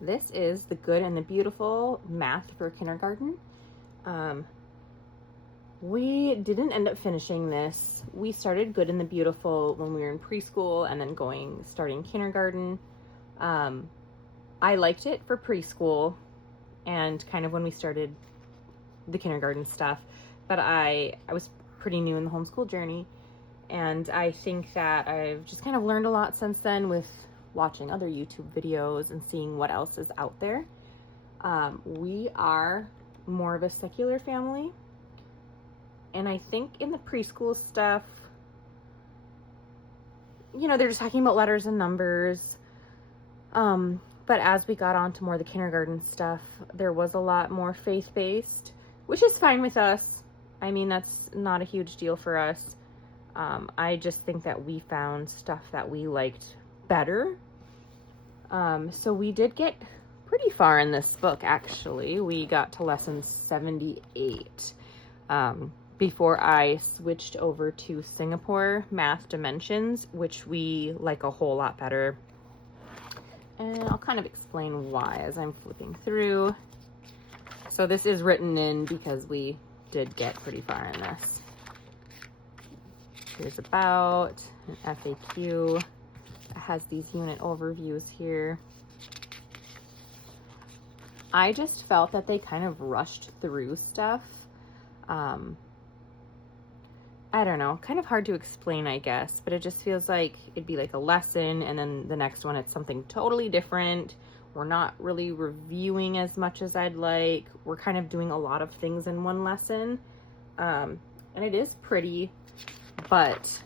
This is The Good and the Beautiful Math for Kindergarten. We didn't end up finishing this. We started Good and the Beautiful when we were in preschool and then starting kindergarten. I liked it for preschool and kind of when we started the kindergarten stuff, but I was pretty new in the homeschool journey, and I think that I've just kind of learned a lot since then with watching other YouTube videos and seeing what else is out there. We are more of a secular family, and I think in the preschool stuff, they're just talking about letters and numbers. But as we got on to more the kindergarten stuff, there was a lot more faith-based, which is fine with us. I mean, that's not a huge deal for us. I just think that we found stuff that we liked better. So we did get pretty far in this book, actually. We got to lesson 78 before I switched over to Singapore Math Dimensions, which we like a whole lot better. And I'll kind of explain why as I'm flipping through. So this is written in because we did get pretty far in this. Here's about an FAQ. It has these unit overviews here. I just felt that they kind of rushed through stuff. I don't know, kind of hard to explain, I guess, but it just feels like it'd be like a lesson and then the next one it's something totally different. We're not really reviewing as much as I'd like. We're kind of doing a lot of things in one lesson. And it is pretty, but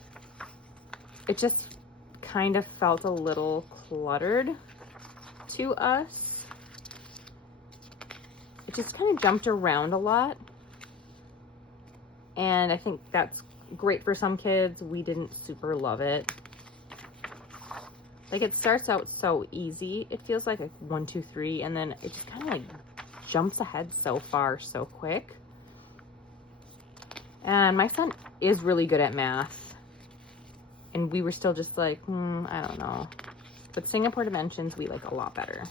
it just kind of felt a little cluttered to us. It just kind of jumped around a lot. And I think that's great for some kids. We didn't super love it. Like, it starts out so easy. It feels like a 1, 2, 3, and then it just kind of like jumps ahead so far so quick. And my son is really good at math. And we were still just like, I don't know. But Singapore Dimensions, we like a lot better.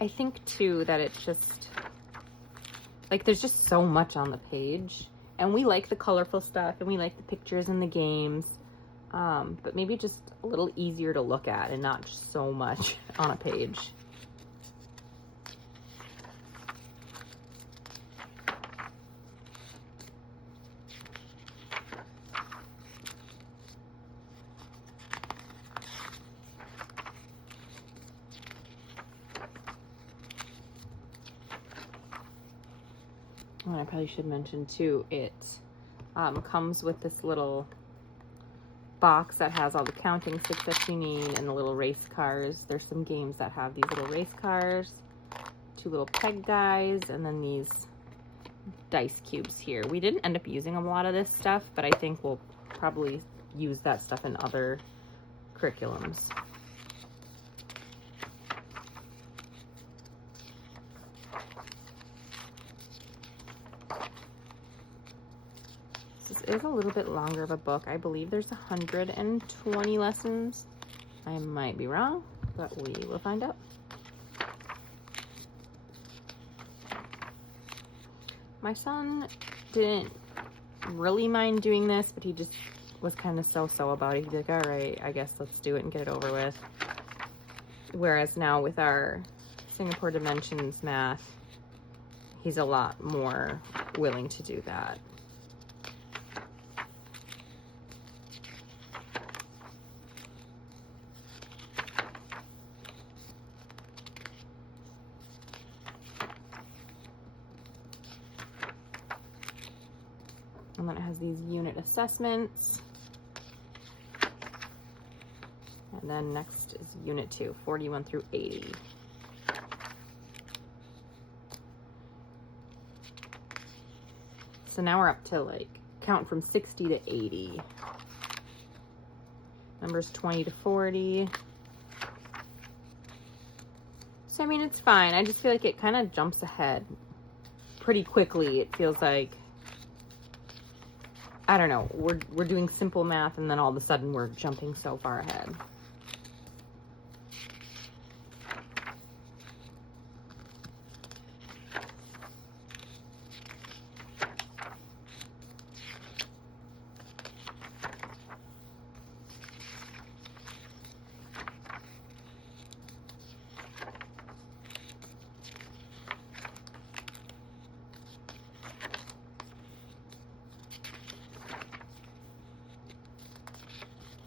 I think too that it's just like there's just so much on the page, and we like the colorful stuff and we like the pictures and the games, but maybe just a little easier to look at and not just so much on a page. And I probably should mention too, it comes with this little box that has all the counting sticks that you need and the little race cars. There's some games that have these little race cars, 2 little peg guys, and then these dice cubes here. We didn't end up using a lot of this stuff, but I think we'll probably use that stuff in other curriculums. This is a little bit longer of a book. I believe there's 120 lessons. I might be wrong, but we will find out. My son didn't really mind doing this, but he just was kind of so-so about it. He's like, all right, I guess let's do it and get it over with. Whereas now with our Singapore Dimensions math, he's a lot more willing to do that. And then it has these unit assessments. And then next is Unit 2, 41 through 80. So now we're up to like, count from 60 to 80. Numbers 20 to 40. So, I mean, it's fine. I just feel like it kind of jumps ahead pretty quickly. It feels like, I don't know, we're doing simple math and then all of a sudden we're jumping so far ahead.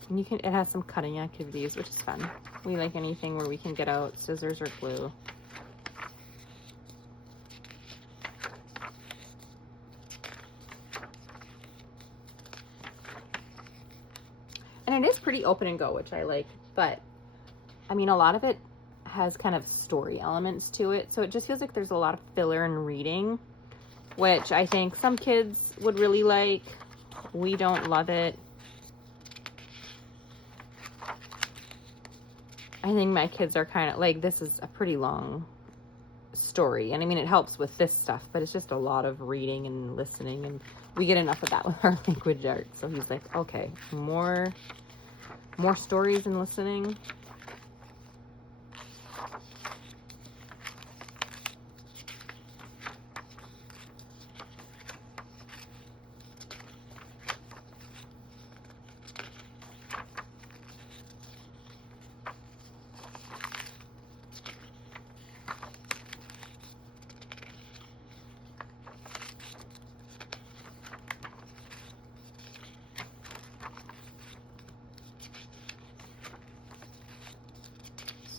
And it has some cutting activities, which is fun. We like anything where we can get out scissors or glue. And it is pretty open and go, which I like, but I mean, a lot of it has kind of story elements to it. So it just feels like there's a lot of filler and reading, which I think some kids would really like. We don't love it. I think my kids are kind of like, this is a pretty long story. And I mean, it helps with this stuff, but it's just a lot of reading and listening. And we get enough of that with our language arts. So he's like, okay, more stories and listening.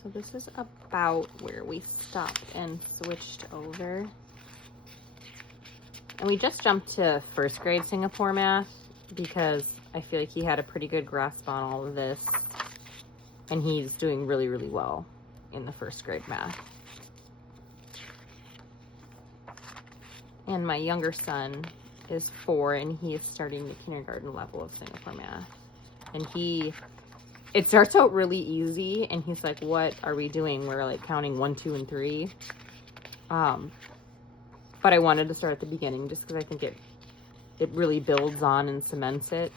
So this is about where we stopped and switched over. And we just jumped to first grade Singapore math because I feel like he had a pretty good grasp on all of this. And he's doing really, really well in the first grade math. And my younger son is 4 and he is starting the kindergarten level of Singapore math. And it starts out really easy and he's like, what are we doing? We're like counting 1, 2, and 3. But I wanted to start at the beginning just because I think it really builds on and cements it.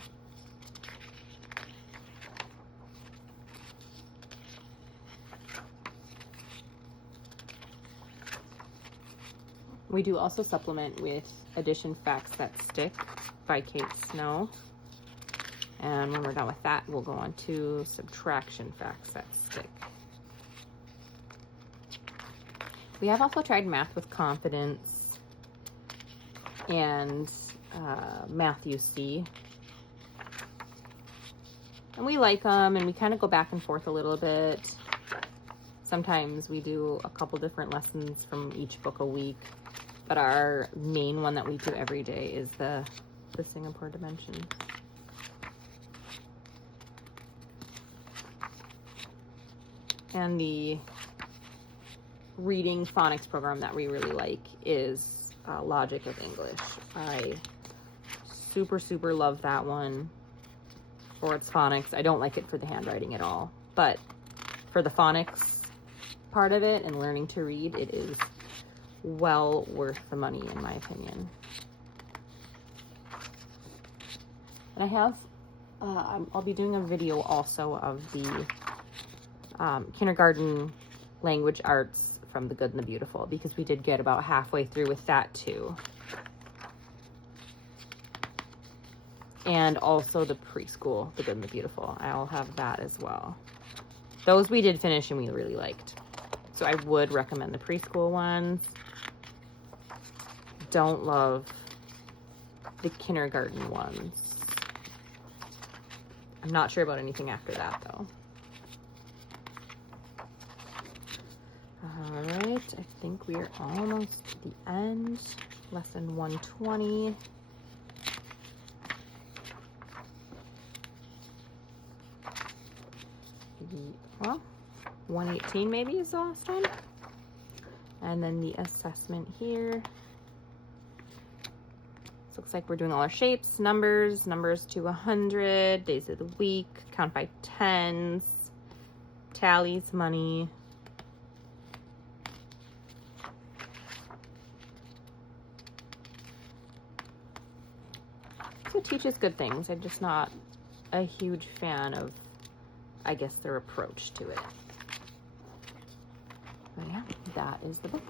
We do also supplement with Addition Facts That Stick by Kate Snow. And when we're done with that, we'll go on to Subtraction Facts That Stick. We have also tried Math with Confidence and Math UC. And we like them, and we kind of go back and forth a little bit. Sometimes we do a couple different lessons from each book a week. But our main one that we do every day is the Singapore Dimensions. And the reading phonics program that we really like is Logic of English. I super, super love that one for its phonics. I don't like it for the handwriting at all. But for the phonics part of it and learning to read, it is well worth the money, in my opinion. And I have, I'll be doing a video also of the kindergarten language arts from The Good and the Beautiful, because we did get about halfway through with that too. And also the preschool, The Good and the Beautiful. I'll have that as well. Those we did finish and we really liked. So I would recommend the preschool ones. Don't love the kindergarten ones. I'm not sure about anything after that though. All right, I think we are almost to the end. Lesson 120. Well, 118 maybe is the last one. And then the assessment here. So looks like we're doing all our shapes, numbers to 100, days of the week, count by tens, tallies, money. it teaches good things. I'm just not a huge fan of, I guess, their approach to it. But yeah, that is the book.